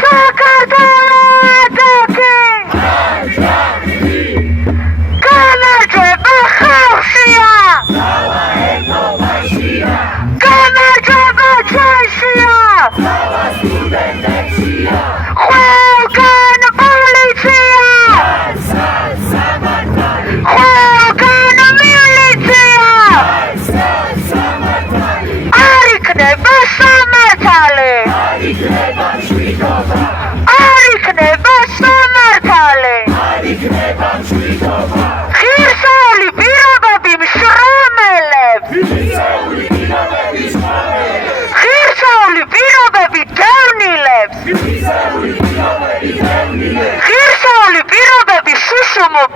Sakartvelo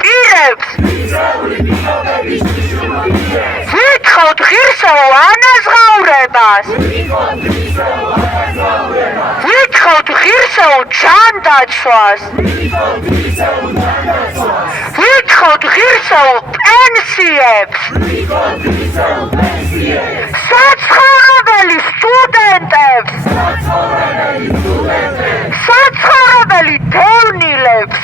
პირებს ვითხოვთ ღირსეულ ანაზღაურებას ვითხოვთ ღირსეულ ჯანდაცვას ვითხოვთ ღირსეულ პენსიებს საცხოვრებელი სტუდენტებს საცხოვრებელი დევნილებს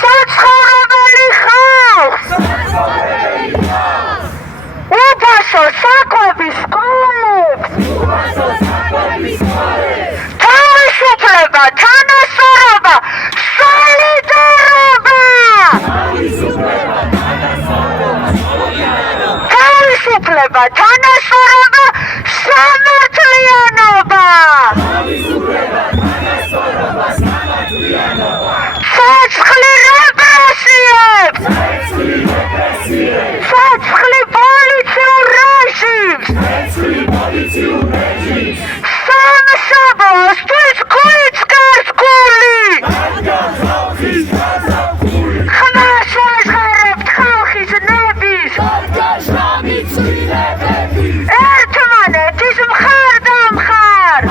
საცხოვრებელი ხალხს უფასო საკვების სკოლებს თავისუფლება თანასწორობა სოლიდარობა თავისუფლება თანასწორობა სამართლიანობა ცოცხლი რეპრესიებს ცოცხლი პოლიციურ რეჟიმს სამშაბლოსთვის გვიწყარს გული ხმას ვაჟღერებთ ხალხის ნების ერთმანეთის მხარდამხარ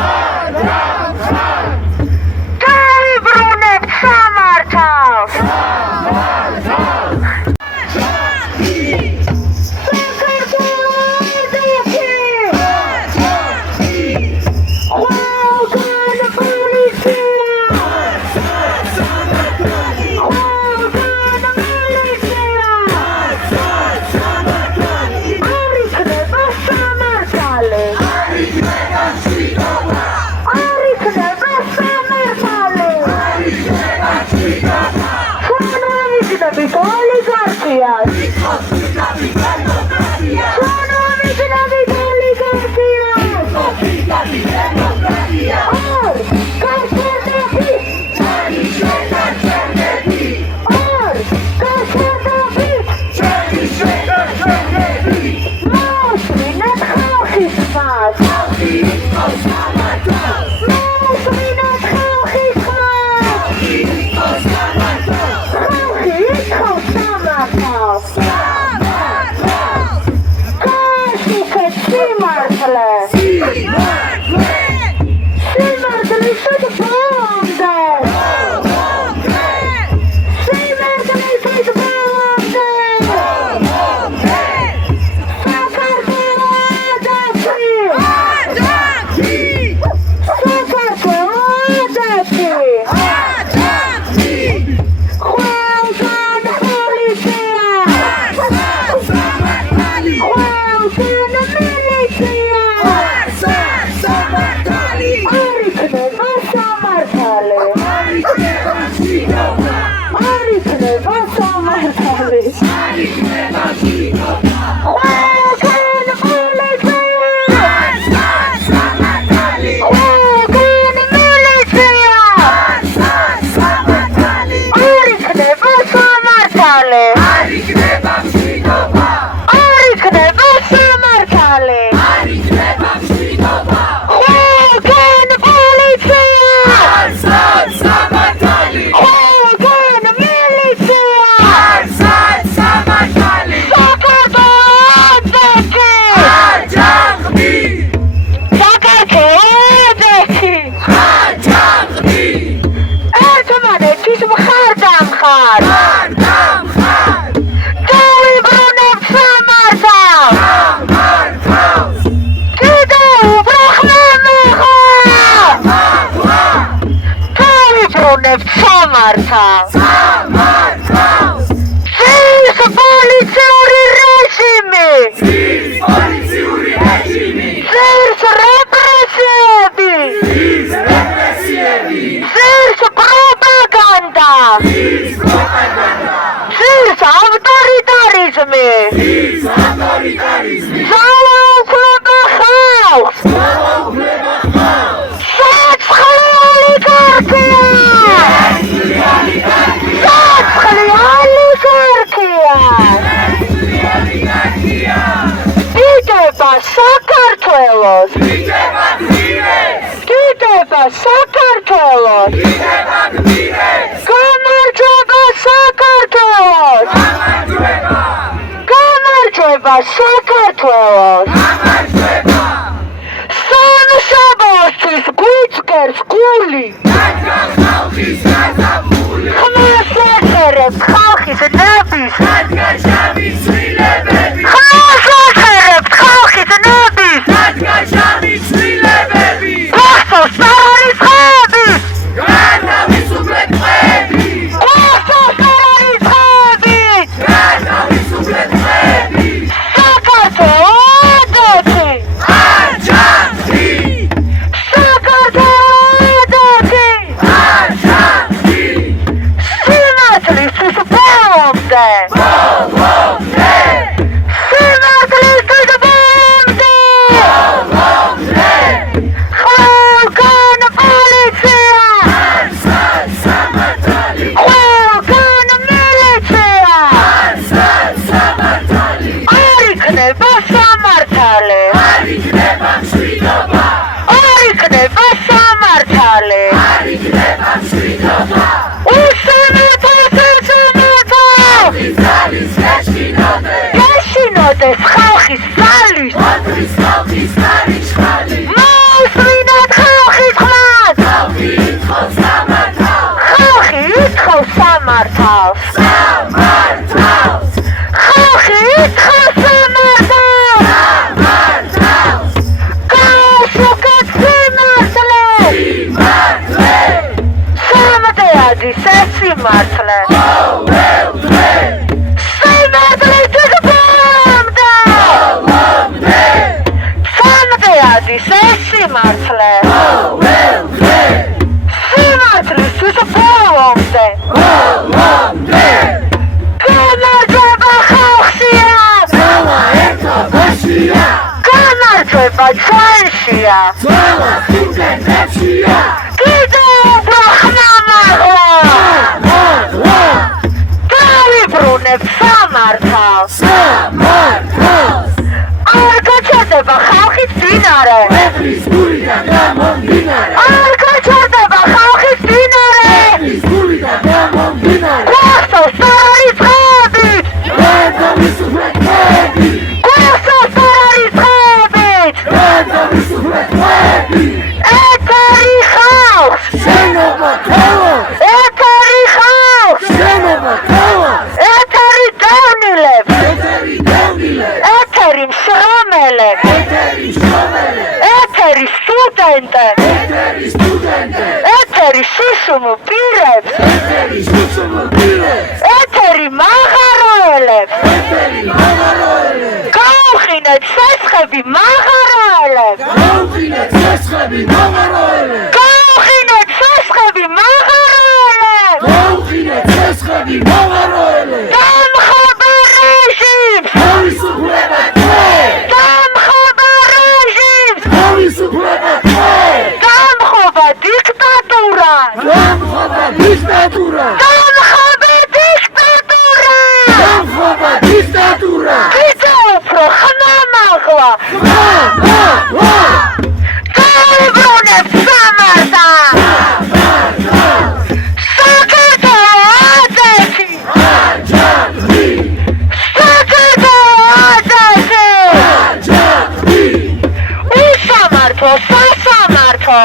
დაიბრუნებთ სამართალს გამარჯვება საქართველოს! სამშაბათის გვიწყერს გული! ხმას აწერებს ხალხის ნების! ხმას აწერებს ხალხის ნების! გახსოვს ტერორისტების! ხალხის ძალის მოსვინოთ ხალხის ხმას ხალხი ითხოვს სამართალს ხალხი ითხოვს სამართალს გაუსუკეთ სიმართლე სამდეადის ეს სიმართლე სიმართლისთვის ბოლომდე გამარჯვება ხალხია გამარჯვება ჩვენშია კიდევ უფრო ხმამაღლა დავიბრუნებ სამართალს არ გაჩერდება ხალხის დინარე არ გაჩერდება ხალხის დინარე გახსოვს ტერორისტებით გახსოვს ტერორისტებით ეთერი ხალხს ეთერი ხალხს ეთერი დევნილებს ეთერი მშრომელებს ეთერი სტუდენტებს ეთერი შიშუმ პირებს ეთერი მაღაროელებს გაუხინეთ სესხები მაღაროელებს გაუხინეთ სესხები მაღაროელებს დამხობა რეჟიმს დამხობა დიქტატურას კიდევ უფრო ხმამაღლა დავიბრუნებ სამართალს საქართველო აზეთი უსამართლო სასამართლო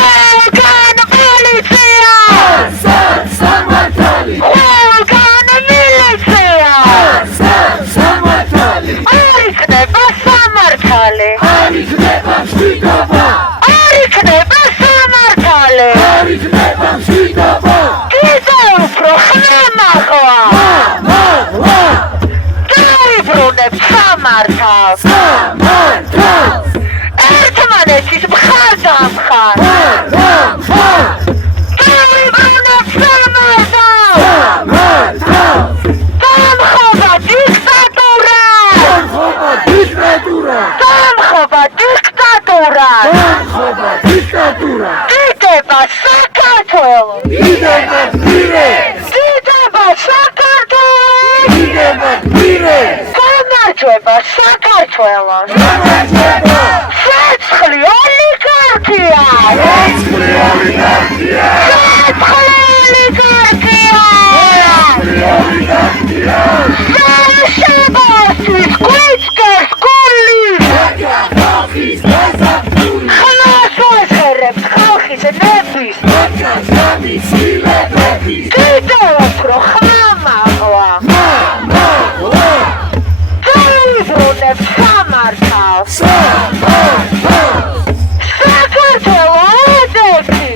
ყველგან პოლიცია ყველგან მილიცია არ იქნება სამართალი არ იქნება სამართალი კიდევ უფრო ხმამაღლა დავიბრუნებ სამართალს ერთმანეთის მხარ-დამხარ დავიბრუნებ სამართალს დამხობა დიქტატურა დიდება საქართველო დიდება გამარჯვება საქართველოს ცეცხლი ოლიგარქია სამართალს საქართველო ერთ-ერთი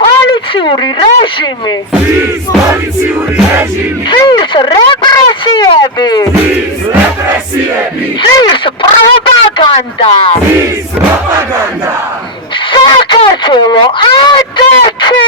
პოლიციური რეჟიმი ძირს რეპრესიები ძირს პროპაგანდა საქართველო ერთ-ერთი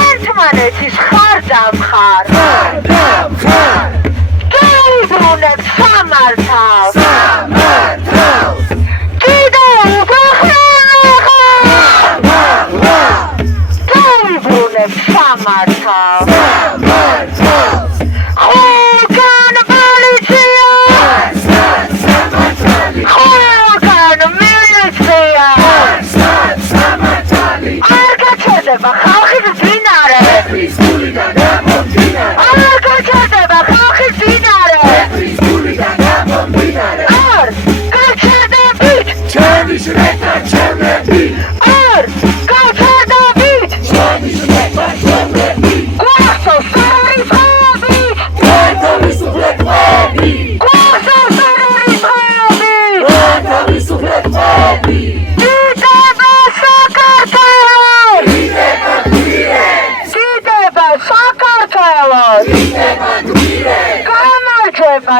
ერთმანეთის ხარ დაიბრუნეთ სამართალს დაიბრუნეთ სამართალს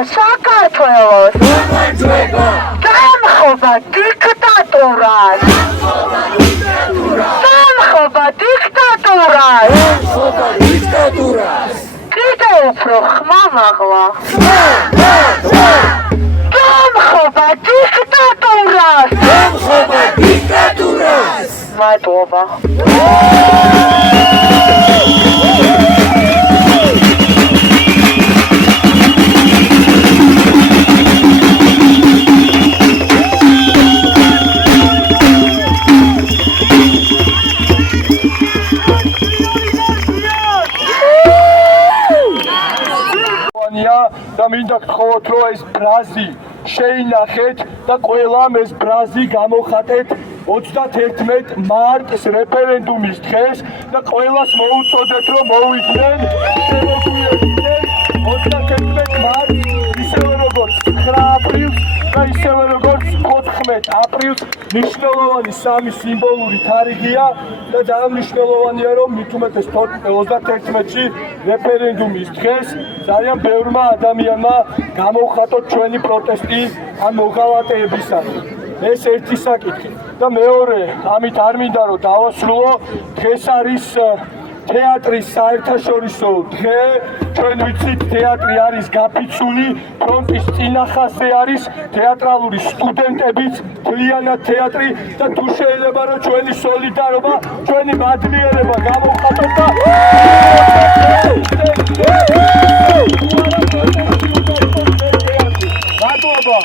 საქართველოს დამხობა დიქტატურას კიდევ უფრო ხმამაღლა დამხობა დიქტატურას მადლობა და მინდა გთხოვოთ რომ ეს ბრაზი შეინახეთ და ყველამ ეს ბრაზი გამოხატეთ 31 მარტს რეფერენდუმის დღეს და ყველას მოუწოდეთ რომ მოვიდნენ 31 მარტს ისევე როგორც 9 აპრილს და ისევე როგორც 14 აპრილს მნიშვნელოვანი სამი სიმბოლური თარიღია და ძალიან მნიშვნელოვანია რომ მით უმეტეს 31-ში რეფერენდუმის დღეს ძალიან ბევრმა ადამიანმა გამოვხატოთ ჩვენი პროტესტი ამ მოღალატეებისადმი. ეს ერთი საკითხი. და მეორე, ამით არ მინდა რომ დავასრულო, დღეს არის თეატრის საერთაშორისო დღე, ჩვენ ვიცით თეატრი არის გაფიცული, ფრონტის წინახაზე არის თეატრალური სტუდენტებიც, მთლიანად თეატრი და თუ შეიძლება რომ ჩვენი სოლიდარობა, ჩვენი მადლიერება გამოვხატოთ და მადლობა